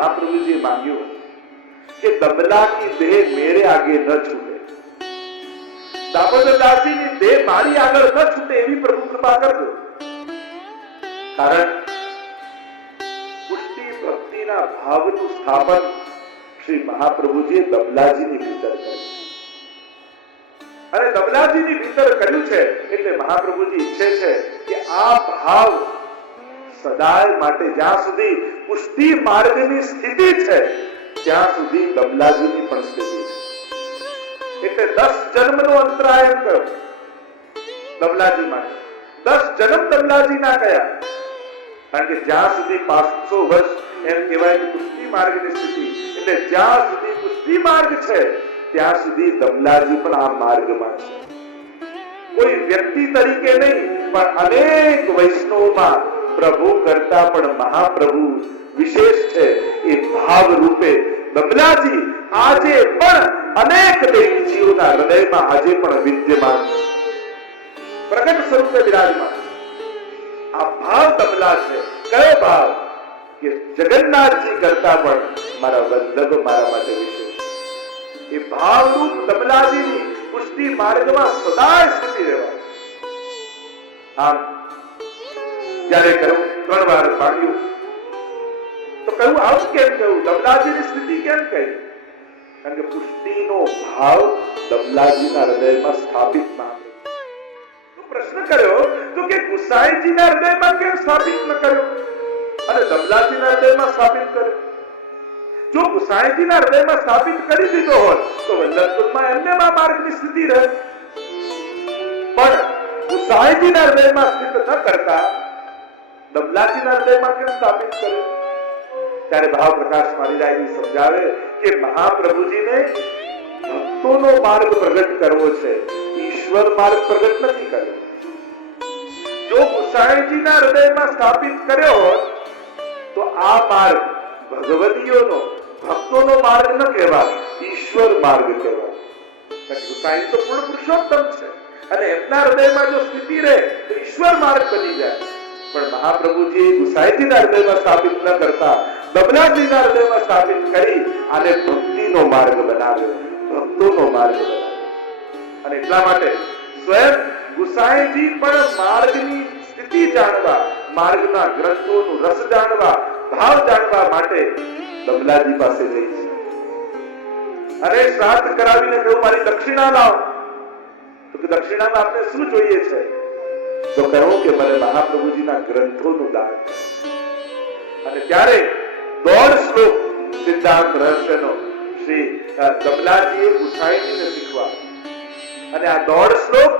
महाप्रभु जी मांग्यो कि दबला की देह मेरे आगे न छूटे, दामोदरदासजी ની દેહ મારી આગળ ન છૂટે એવી પ્રભુ કૃપા કરજો. કારણ પુષ્ટિ ભક્તિના ભાવનું સ્થાપન શ્રી મહાપ્રભુજીએ દબલાજીની ભીતર કર્યું. અને દબલાજીની ભીતર કર્યું છે એટલે મહાપ્રભુજી ઈચ્છે છે કે આ ભાવ સદાય માટે જ્યાં સુધી પુષ્ટિ માર્ગની સ્થિતિ છે ત્યાં સુધી દબલાજીની પણ સ્થિતિ છે. એટલે 10 જન્મનો અંતરાયન કર્યો દબલાજી માટે. 10 જન્મ દબલાજી ના ગયા. કારણ કે જ્યાં સુધી 500 વર્ષ એમ કહેવાય કે પુષ્ટિ માર્ગની સ્થિતિ, એટલે જ્યાં સુધી પુષ્ટિ માર્ગ છે ત્યાં સુધી દબલાજી પણ આ માર્ગમાં છે. કોઈ વ્યક્તિ તરીકે નહીં પણ અનેક વૈષ્ણવમાં પ્રભુ કરતા પણ મહાપ્રભુ વિશેષ છે એ ભાવ રૂપે દબલાજી આજે પણ અનેક દેવીજીઓના હૃદયમાં આજે પણ વિદ્યમાન પ્રગટ સ્વરૂપે વિરાજમાન. આ ભાવ દબલા છે. કયો ભાવ? કે જગન્નાથજી કરતા પણ મારા વલ્લભ મારા માટે વિશેષ. એ ભાવરૂપ દબલાજીની પુષ્ટિ માર્ગમાં સદાય સ્થિતિ રહેવા. આમ જ્યારે કહ્યું 3 વાર પાડ્યું તો કહ્યું આવું કેમ કહ્યું? દબલાજીની સ્થિતિ કેમ કહી? કારણ કે પુષ્ટિનો ભાવ દબલાજીના હૃદયમાં સ્થાપિત ના થયો. પ્રશ્ન કર્યો તો કે ગુસાઈજીના હૃદયમાં કેમ સ્થાપિત ન કર્યો અને દબલાજીના હૃદયમાં સ્થાપિત કર્યો? જો ગુસાઈજીના હૃદયમાં સ્થાપિત કરી દીધો હોત તો વલ્લભપુરમાં એમને આ માર્ગની સ્થિતિ રહે. પણ ગુસાઈજીના હૃદયમાં સ્થિત ન કરતા દબલાજીના હૃદયમાં કેમ સ્થાપિત કર્યો? ત્યારે ભાવ પ્રકાશ મારીરાયજી સમજાવે કે મહાપ્રભુજીને ભક્તોનો માર્ગ પ્રગટ કરવો છે, ઈશ્વર માર્ગ પ્રગટ નથી કર્યો. જો ગુસાઈજીના હૃદયમાં સ્થાપિત કર્યો હોત તો આ માર્ગ ભગવદીઓનો ભક્તોનો માર્ગ ન કહેવાય, ઈશ્વર માર્ગ કહેવાય. ગુસાઈ તો પૂર્ણ પુરુષોત્તમ છે અને એમના હૃદયમાં જો સ્થિતિ રહે તો ઈશ્વર માર્ગ બની જાય. પણ મહાપ્રભુજી ગુસાઈજીના હૃદયમાં સ્થાપિત ન કરતા દબલાજીના હૃદયમાં સ્થાપિત કરી અને ભક્તિનો માર્ગ બનાવ્યો, ભક્તોનો માર્ગ બનાવ્યો. અને એટલા માટે સ્વયં ગુસાઈજી પણ માર્ગની સ્થિતિ જાણવા, માર્ગના ગ્રંથોનું રસ જાણવા, ભાવ જાણવા માટે દબલાજી પાસે જઈ છે. અરે શ્રાદ્ધ કરાવીને કહ્યું મારી દક્ષિણા લાવ. તો કે દક્ષિણામાં આપણે શું જોઈએ છે? તો કહ્યું કે મને મહાપ્રભુજીના ગ્રંથોનું દાન. અને ત્યારે 1.5 શ્લોક સિદ્ધાંત રહસ્યનો શ્રી દબલાજીએ ગુસાઈજીને શીખવા. અને આ 1.5 શ્લોક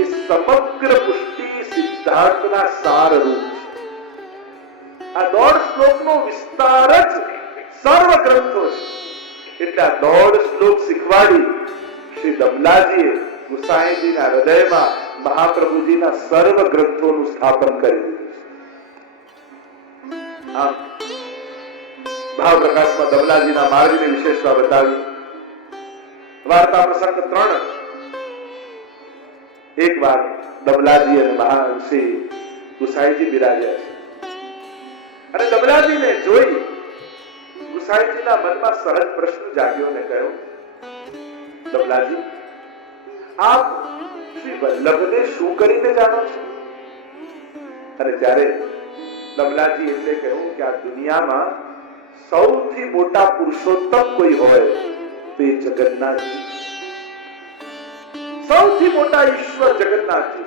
એ સમગ્ર પુષ્ટિ સિદ્ધાંતના સાર રૂપ છે. આ 1.5 શ્લોકનો વિસ્તાર જ સર્વ ગ્રંથો છે. એટલે આ 1.5 શ્લોક શીખવાડી શ્રી દબલાજીએ ગુસાઈજીના હૃદયમાં મહાપ્રભુજીના સર્વ ગ્રંથોનું સ્થાપન કરી દીધું છે. આમ ભાવ પ્રકાશમાં દબલાજીના માર્ગની વિશેષતા બતાવી. વાર્તા પ્રસંગ 3. એક વાર દબલાજી અને મહાશ્રી ગુસાઈજી બિરાજ્યા છે અને દબલાજીને જોઈ ગુસાઈજીના મનમાં સહજ પ્રશ્ન જાગ્યો ને કહ્યો, દબલાજી આપ શ્રી વલ્લભને શું કરીને જાણો છો? અને જ્યારે દબલાજી એટલે કહ્યું કે આ દુનિયામાં સૌથી મોટા પુરુષોત્તમ કોઈ હોય તો એ જગન્નાથજી, સૌથી મોટા ઈશ્વર જગન્નાથજી.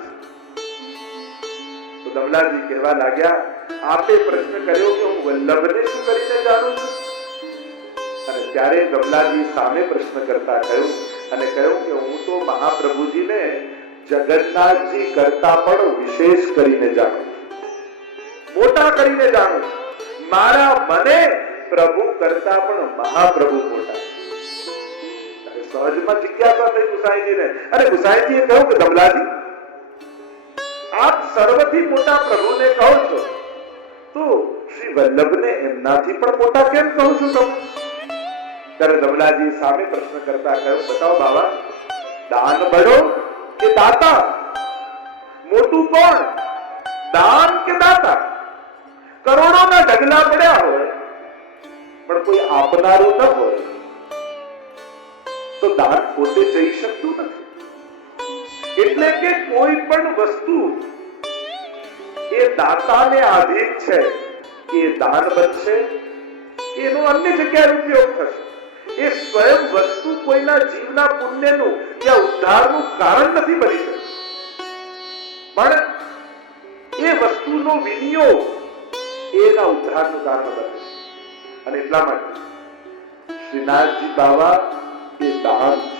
તો દબલાજી કહેવા લાગ્યા, આપે પ્રશ્ન કર્યો કે હું વલ્લભને શું કરીને જાણું છું? અને ત્યારે દબલાજી સામે પ્રશ્ન કરતા કહ્યું અને કહ્યું કે હું તો મહાપ્રભુજીને જગન્નાથજી કરતા પણ વિશેષ કરીને જાણું છું, મોટા કરીને જાણું છું. મારા મને પ્રભુ કરતા પણ મહાપ્રભુ મોટા. સહજમાં જિજ્ઞાસા થઈ ગુસાઈજીને. અને ગુસાઈજીએ કહ્યું કે દબલાજી આપ સર્વથી મોટા પ્રભુને કહો છો તો શ્રી વલ્લભને એમનાથી પણ મોટા કેમ કહો છો તમે? ત્યારે દબલાજી સામે પ્રશ્ન કરતા કહ્યું, બતાવો બાબા, દાન બળો કે દાતા? મોટું કોણ, દાન કે દાતા? કરોડોના ઢગલા પડ્યા હોય પણ કોઈ આપનારું ન હોય તો દાન પોતે જઈ શકતું નથી. એટલે કે કોઈ પણ વસ્તુ એ દાતાને આધીન છે કે દાન બનશે, એનો અન્ય જગ્યાએ ઉપયોગ થશે. એ સ્વયં વસ્તુ કોઈના જીવના પુણ્યનું યા ઉદ્ધારનું કારણ નથી બની શકતી, પણ એ વસ્તુનો વિનિયોગ એના ઉદ્ધારનું કારણ બને છે. અને એટલા માટે શ્રીનાથજી બાવા એ દાન છે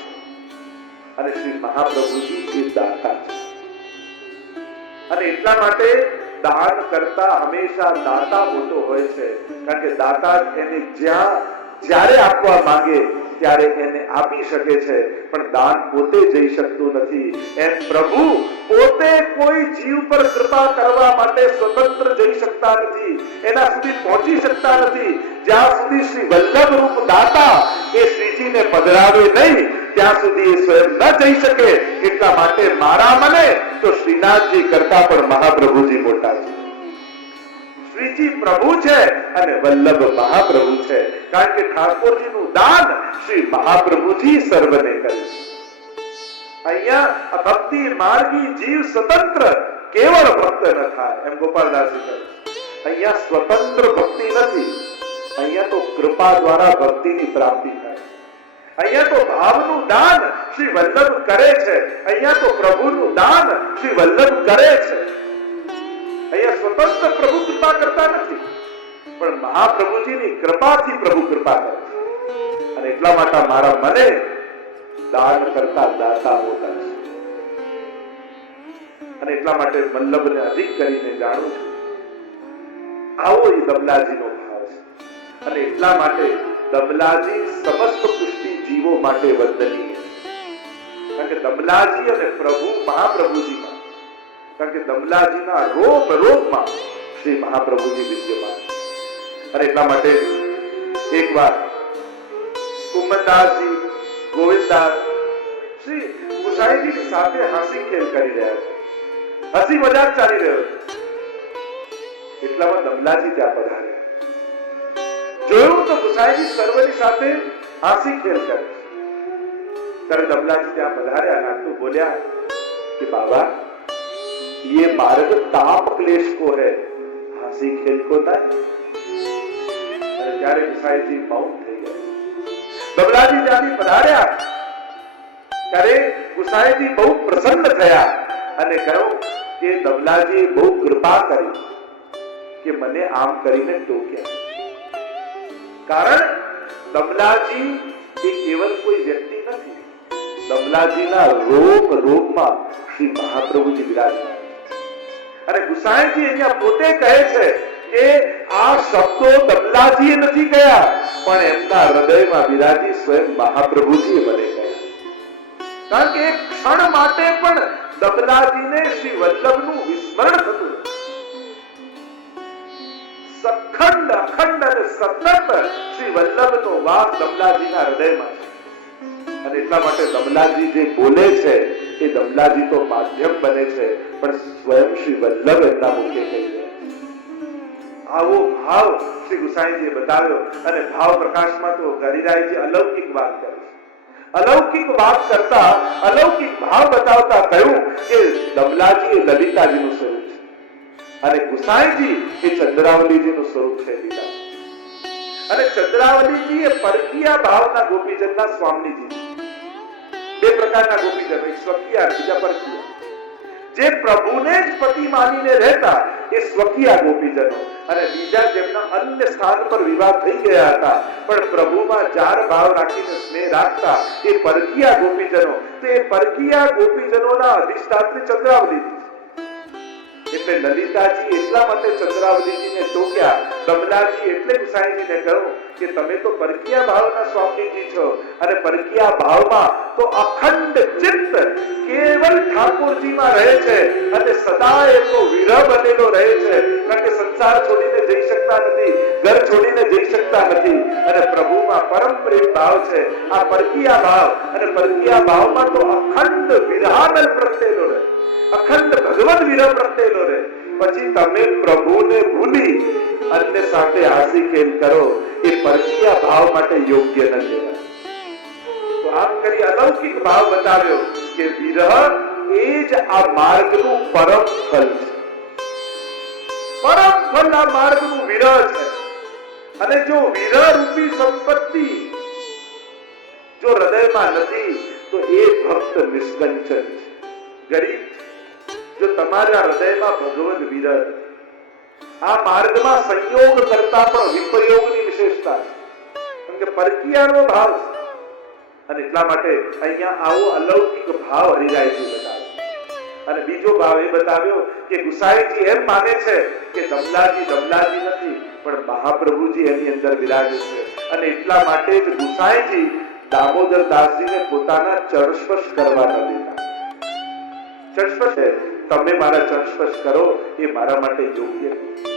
અને શ્રી મહાપ્રભુજી એ દાતા છે. અને એટલા માટે દાન કરતા હંમેશા દાતા મોટો હોય છે, કારણ કે દાતા એને જ્યારે આપવા માંગે ત્યારે એને આપી શકે છે, પણ દાન પોતે જઈ શકતું નથી. એમ પ્રભુ પોતે કોઈ જીવ પર કૃપા કરવા માટે સ્વતંત્ર જઈ શકતા નથી, એના સુધી પહોંચી શકતા નથી. જ્યાં સુધી શ્રી વલ્લભ રૂપ દાતા એ શ્રીજીને પધરાવે નહીં ત્યાં સુધી એ સ્વયં ન જઈ શકે. એટલા માટે મારા મને તો શ્રીનાથજી કરતા પણ મહાપ્રભુજી મોટા છે. શ્રીજી પ્રભુ છે અને વલ્લભ મહાપ્રભુ છે, કારણ કે ઠાકોરજીનું દાન શ્રી મહાપ્રભુજી સર્વને કરે છે. અહીંયા ભક્તિ માર્ગી જીવ સ્વતંત્ર કેવળ ભક્ત ન થાય, એમ ગોપાલદાસજી કહે છે. અહીંયા સ્વતંત્ર ભક્તિ નથી, અહીંયા તો કૃપા દ્વારા ભક્તિની પ્રાપ્તિ થાય. અહીંયા તો ભાવનું દાન શ્રી વલ્લભ કરે છે, અહીંયા તો પ્રભુનું દાન શ્રી વલ્લભ કરે છે. અહીંયા સ્વતંત્ર પ્રભુ કૃપા કરતા નથી, પણ મહાપ્રભુજીની કૃપાથી પ્રભુ કૃપા કરે છે. અને એટલા માટે મારા મને દાન કરતા દાતા મોટા છે. અને એટલા માટે વલ્લભને અધિક કરીને જાણું છું. આવો એ દમલાજીનો ભાવ છે. અને એટલા માટે દમલાજી સમસ્ત પુષ્ટિ જીવો માટે વંદનીય છે, કારણ કે દમલાજી અને પ્રભુ મહાપ્રભુજીમાં, કારણ કે દમલાજીના રોમ રોમમાં શ્રી મહાપ્રભુજી વિદ્યમાન. અને એટલા માટે એકવાર કુંભદાસજી ગોવિંદદાસ શ્રી ગુસાઈજીની સાથે હસી ખેલ કરી રહ્યા છે, હસી મજાક ચાલી રહ્યો છે. એટલામાં દમલાજી ત્યાં પધાર્યા. જોયું તો ગુસાઈજી સર્વની સાથે હસી ખેલ કરે છે. ત્યારે દમલાજી ત્યાં પધાર્યા અને આટલું બોલ્યા કે બાબા ये मार्ग ताप क्लेश को है, हंसी खेल को नहीं. अरे જ્યારે ગુસાઈજી મૌન થઈ ગયા, દમલાજી ત્યાંથી પધાર્યા ત્યારે ગુસાઈજી બહુ પ્રસન્ન થયા અને કહ્યું કે દમલાજી બહુ કૃપા કરી કે મને આમ કરીને ટોક્યા. કારણ દમલાજી એ કેવલ કોઈ વ્યક્તિ નથી, દમલાજીના રોમ રોમમાં શ્રી મહાપ્રભુજી વિરાજમાન. અને ગુસાઈજી અહીંયા પોતે કહે છે કે આ શબ્દો દમલાજીએ નથી કહ્યા, પણ એમના હૃદયમાં વિરાજી સ્વયં મહાપ્રભુજીએ બને ગયા. કારણ કે એક ક્ષણ માટે પણ દમલાજીને શ્રી વલ્લભનું વિસ્મરણ થતું. સખંડ અખંડ અને સતત શ્રી વલ્લભનો વાસ દમલાજીના હૃદયમાં છે. અને એટલા માટે દમલાજી જે બોલે છે એ દમલાજી તો માધ્યમ બને છે, પણ સ્વયં શ્રી વલ્લભ એમના મુખે કહી રહ્યા. આવો ભાવ શ્રી ગુસાઈજીએ બતાવ્યો. અને ભાવ પ્રકાશમાં તો હરિરાયજી અલૌકિક વાત કરે છે. અલૌકિક વાત કરતા અલૌકિક ભાવ બતાવતા કહ્યું કે દમલાજી એ લલિતાજીનું સ્વરૂપ છે અને ગુસાઈજી એ ચંદ્રાવલીજીનું સ્વરૂપ છે. અને ચંદ્રાવલીજી એ પરકીયા ભાવના ગોપીજનના સ્વામીજી છે. બે પ્રકારના ગોપીજનો, એક સ્વકીયા, બીજા પરકીયા. જે પ્રભુને જ પતિ માનીને રહેતા એ સ્વકીયા ગોપીજનો, અને બીજા જેમના અન્ય સ્થાન પર વિવાહ થઈ ગયા હતા પણ પ્રભુમાં જાર ભાવ રાખીને સ્નેહ રાખતા એ પરકીયા ગોપીજનો. તે પરકીયા ગોપીજનોના અધિષ્ઠાત્રી ચંદ્રાવલીજી. એટલે લલિતાજી એટલા માટે ચંદ્રાવલીજીને ટોક્યા, દમલાજી એટલે ગુસાઈજીને કહ્યું કે તમે તો પરકીયા ભાવના સ્વામીજી છો, અને પરકીયા ભાવમાં તો અખંડ ચિત્ત કેવલ ઠાકોરજીમાં રહે છે અને સદા એમનો વિરહ બનેલો રહે છે. કારણ કે સંસાર છોડીને જઈ શકતા નથી, ઘર છોડીને જઈ શકતા નથી, અને પ્રભુમાં પરમ પ્રેમ ભાવ છે. આ પરકીયા ભાવ, અને પરકીયા ભાવમાં તો અખંડ વિરહાનલ પ્રત્યેલો રહે, અખંડ ભગવદ વિરહ પ્રત્યેલો રહે. પછી તમે પ્રભુને ભૂલી અન્ય સાથે હાસી ખેલ કરો, એ પરકીયા ભાવ માટે યોગ્ય ન કહેવાય. તો આમ કરી અલૌકિક ભાવ બતાવ્યો કે વિરહ એ જ આ માર્ગનું પરમ ફલ છે. પરમ ફલ આ માર્ગનું વિરહ છે. અને જો વિરહ રૂપી સંપત્તિ જો હૃદયમાં નથી તો એ ભક્ત નિષ્કંચન છે, ગરીબ. જો તમારા હૃદયમાં ભગવદ વિરહ, આ માર્ગમાં સંયોગ કરતા પણ વિપયોગની વિશેષતા છે, કેમ કે પરકીયાનો ભાવ છે. અને એટલા માટે અહીંયા આવો અલૌકિક ભાવ હરિરાયજી બતાવ્યો. અને બીજો ભાવ એ બતાવ્યો કે ગુસાઈજી એમ માને છે કે દમલાજી નથી, પણ મહાપ્રભુજી એની અંદર બિરાજે છે. અને એટલા માટે જ ગુસાઈજી દામોદર દાસજીને પોતાના ચરણસ્પર્શ કરવા ન દેતા. ચરણસ્પર્શ તમે મારા ચરણસ્પર્શ કરો એ મારા માટે યોગ્ય નથી.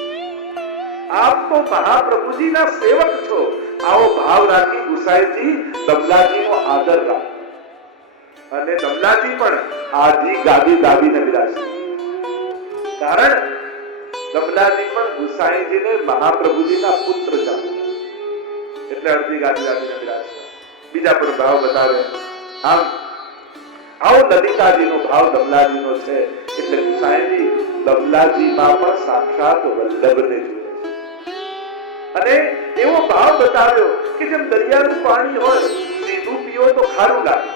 આપ તો મહાપ્રભુજીના સેવક છો. આવો ભાવ રાખી ગુસાઈજી દમલાજીનો આદર રાખે. અને દમલાજી પણ આધી ગાદી દાબીને બિરાજે. કારણ દમલાજી પણ ગુસાઈજીને મહાપ્રભુજીના પુત્ર જાણે, એટલે અડધી ગાદી દાબીને બિરાજે. બીજા પણ ભાવ બતાવે. આમ આવો લલિતાજીનો ભાવ દમલાજીનો છે, એટલે ગુસાઈજી દમલાજીમાં પણ સાક્ષાત વલ્લભને જુએ. અને એવો ભાવ બતાવ્યો કે જેમ દરિયાનું પાણી હોય, સીધું પીઓ તો ખારું લાગે,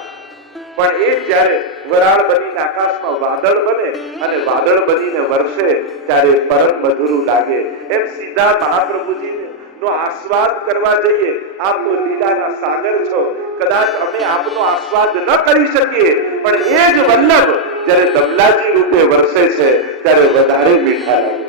પણ એ જ્યારે વરાળ બનીને આકાશમાં વાદળ બને અને વાદળ બનીને વરસે ત્યારે પરમ મધુરું લાગે. એમ સીધા મહાપ્રભુજી નો આસ્વાદ કરવા જઈએ. આપ તો લીલાના સાગર છો, કદાચ અમે આપનો આસ્વાદ ન કરી શકીએ, પણ એ જ વલ્લભ જ્યારે દમલાજી રૂપે વરસે છે ત્યારે વધારે મીઠા લાગે.